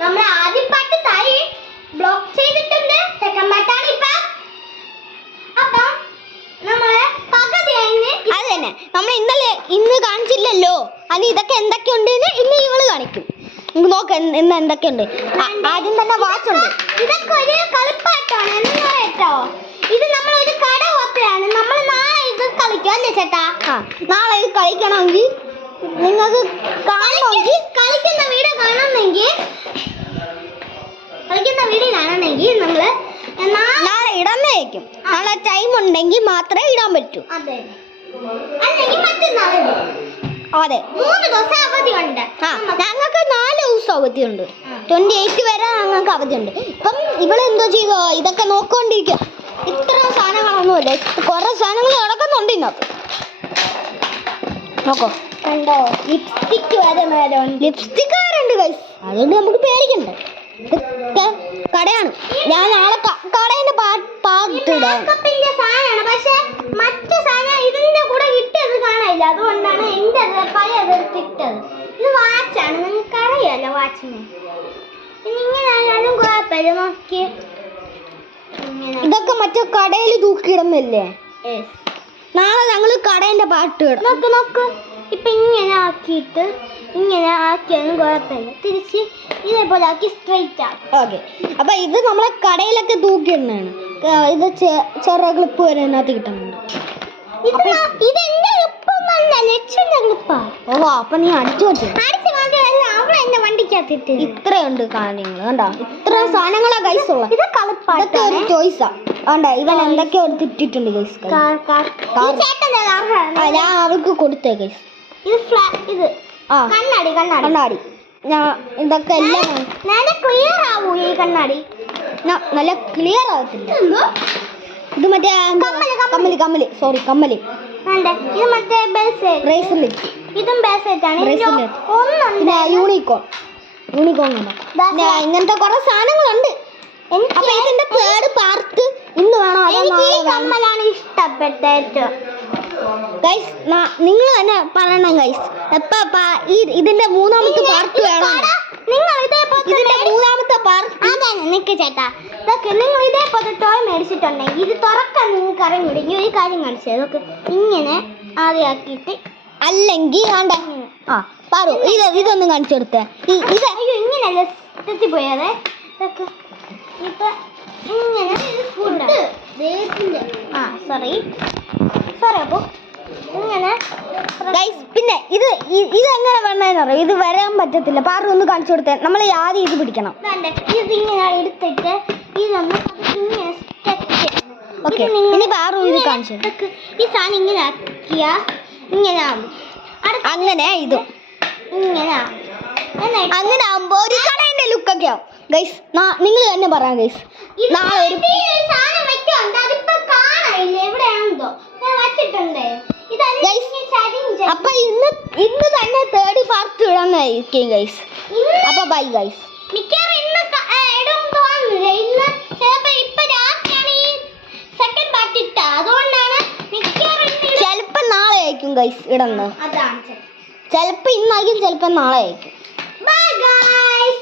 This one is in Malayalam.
നമ്മൾ ആദ്യ പാട്ട് താഴെ ബ്ലോക്ക് ചെയ്തിട്ടുണ്ട്. സെക്കൻഡ് പാട്ടാണ് ഇപ്പൊ. അപ്പൊ നമ്മള് പകുതി അത് തന്നെ നമ്മൾ ഇന്ന് കാണിച്ചില്ലല്ലോ. അത് ഇതൊക്കെ എന്തൊക്കെയുണ്ട് ഇന്ന് ഇവള് കാണിക്കും. നോക്ക് ഇന്ന് എന്തൊക്കെയുണ്ട്. ആദ്യം തന്നെ വാച്ച് ഉണ്ട്. ഇതൊക്കെ ഒരു കളിപ്പാട്ടാണ് കേട്ടോ. ഇത് നമ്മളൊരു കട ഓപ്പയാണ്. നമ്മൾ നാളെ ഇത് കളിക്കും അല്ലേ ചേട്ടാ? നാളെ ഇത് കളിക്കണമെങ്കിൽ നിങ്ങൾക്ക് കളിക്കുന്ന വീഡിയോ കാണണമെങ്കിൽ നമ്മള് നാളെ ഇടാനായിരിക്കും. നാളെ ടൈം ഉണ്ടെങ്കിൽ മാത്രമേ ഇടാൻ പറ്റൂ. അതെ, അല്ലെങ്കിൽ മറ്റന്നാളെ. അതെ, 3 ദിവസം അവധിയുണ്ട്. ഞങ്ങൾക്ക് 4 ദിവസം അവധിയുണ്ട്. 28 വരെ ഞങ്ങൾക്ക് അവധിയുണ്ട്. ഇപ്പം ഇവളെന്തോ ചെയ്തോ ഇതൊക്കെ നോക്കിക്കൊണ്ടിരിക്കുക. ഇത്ര സാധനങ്ങളൊന്നുമില്ല, കുറെ സാധനങ്ങൾ കിടക്കുന്നുണ്ട് ഇതിനകത്ത്. നോക്കോ, കണ്ടോ ലിപ്സ്റ്റിക് വരെ ലിപ്സ്റ്റിക് വരെയുണ്ട് ഗൈസ്. അതുകൊണ്ട് നമുക്ക് പേടിക്കണ്ട. ഇതൊക്കെ കടയാണ്. ഞാൻ നാളെ കടേന്റെ പാട്ടിടാം. പക്ഷെ മറ്റു സാധനം ഇതിന്റെ കൂടെ കിട്ടിയത് കാണാനില്ല. അതുകൊണ്ടാണ് എന്റെ പഴയതെടുത്തിട്ടത്. ഇത് വാച്ചാണ്, നിങ്ങൾക്ക് അറിയാലോ വാച്ചിന്. പിന്നെ ഇങ്ങനെ ആയാലും കുഴപ്പമില്ല. നോക്കി ഇതൊക്കെ മറ്റേ കടയിൽ തൂക്കിയിടുന്നില്ലേ? നാളെ ഞങ്ങൾ കടേന്റെ പാട്ട് നോക്ക് നോക്ക്. ഇപ്പൊ ഇങ്ങനെ ആക്കിയാലും കുഴപ്പമില്ല. തിരിച്ച് ഇതേപോലെ ആക്കി സ്ട്രെയിറ്റ് ആക്കും. ഓക്കെ, അപ്പൊ ഇത് നമ്മളെ കടയിലൊക്കെ തൂക്കിയിടുന്നതാണ്. ഇത് ചെറിയ ക്ലിപ്പ് വരെ അതിനകത്ത് കിട്ടുന്നുണ്ട്. ഇതെന്റെ ക്ലിപ്പൊന്നല്ല, ലക്ഷ്മിന്റെ ക്ലിപ്പാ. ഓഹോ, അപ്പൊ നീ അടിച്ചു വെച്ചു. അവളെ എന്റെ വണ്ടിക്കകത്തിട്ട് ഇത്രയുണ്ട് കാര്യങ്ങൾ കണ്ടോ. ഇത്ര സാധനങ്ങളാ ഗൈസ് ഉള്ളത്. ഇതൊക്കെ ഒരു ചോയ്സാ. വേണ്ട, ഇവൻ എന്തൊക്കെയോ എടുത്തിട്ടുണ്ട് ഗൈസ്. ഞാൻ അവൾക്ക് കൊടുത്തേ ഗൈസ്. ഇത് കണ്ണാടി കണ്ണാടി ഞാൻ ഇതൊക്കെ എല്ലാം നല്ല ക്ലിയർ ആവൂ. ഈ കണ്ണാടി നല്ല ക്ലിയർ ആവത്തില്ല. ഇത് മറ്റേ കമ്മല് സോറി കമ്മല്. ഇത് മറ്റേ ബ്രേസ്ലെറ്റ്. ഇതും ബ്രേസ്ലെറ്റ് ആണ്. പിന്നെ യൂണിക്കോൺ ഇങ്ങനത്തെ കുറെ സാധനങ്ങളുണ്ട്. അപ്പൊ ഇതിന്റെ തേർഡ് പാർട്ട് ഇന്ന് വേണോ? കമ്മലാണ് ഇഷ്ടപ്പെട്ടത് ഗൈസ്. നിങ്ങൾ തന്നെ പറയണം ഗൈസ്. ഇതിന്റെ മൂന്നാമത്തെ പാർട്ട് വേണം. ഇതിന്റെ മൂന്നാമത്തെ പാർട്ട് നിക്ക് ചേട്ടാ. ഇതൊക്കെ നിങ്ങൾ ഇതേപോലെ ടോയ് മേടിച്ചിട്ടുണ്ടെങ്കിൽ ഇത് തുറക്കാൻ നിങ്ങൾക്ക് അറിഞ്ഞൂടെങ്കിൽ ഒരു കാര്യം കാണിച്ചത്. അതൊക്കെ ഇങ്ങനെ ആദ്യമാക്കിയിട്ട് അല്ലെങ്കിൽ വേണ്ട പറു ഇതൊന്നും കാണിച്ചെടുത്തേ. ഇത് അയ്യോ ഇങ്ങനെയല്ല തെറ്റിപ്പോയാതെ. ഇതൊക്കെ ഇപ്പൊ ഇങ്ങനെ സോറി അപ്പൊ ഇങ്ങനെ. പിന്നെ ഇതെങ്ങനെ വേണമെന്നറിയോ? ഇത് വരാൻ പറ്റത്തില്ല. പാറു ഒന്ന് കാണിച്ചു കൊടുത്തേ. നമ്മൾ ആദ്യം ഇത് പിടിക്കണം. ഇതിങ്ങനെ എടുത്തിട്ട് ഇതൊന്ന് ഇങ്ങനെ ഓക്കെ. ഇനി പാറു ഇത് കാണിച്ചു. ഈ സാധനം ഇങ്ങനെ ആക്കിയാ ഇങ്ങനെ ആവും. അങ്ങനെ ഇതും അങ്ങനെ ആവുമ്പോ ഒരു കടയുടെ ലുക്കൊക്കെ ആവും ഗൈസ്. നിങ്ങൾ തന്നെ പറയാം ഗൈസ്. നാളെ ഒരു അപ്പൊ ഇന്ന് തന്നെ തേർഡ് പാർട്ട് ഇടാന്നായിരിക്കും ഗൈസ്. അപ്പൊ ബൈ ഗൈസ്. ചിലപ്പോ നാളെ ആയിരിക്കും ഗൈസ് ഇടുന്നത്. ചിലപ്പോ ഇന്നായിരിക്കും, ചിലപ്പോ നാളെ ആയിരിക്കും. Bye guys.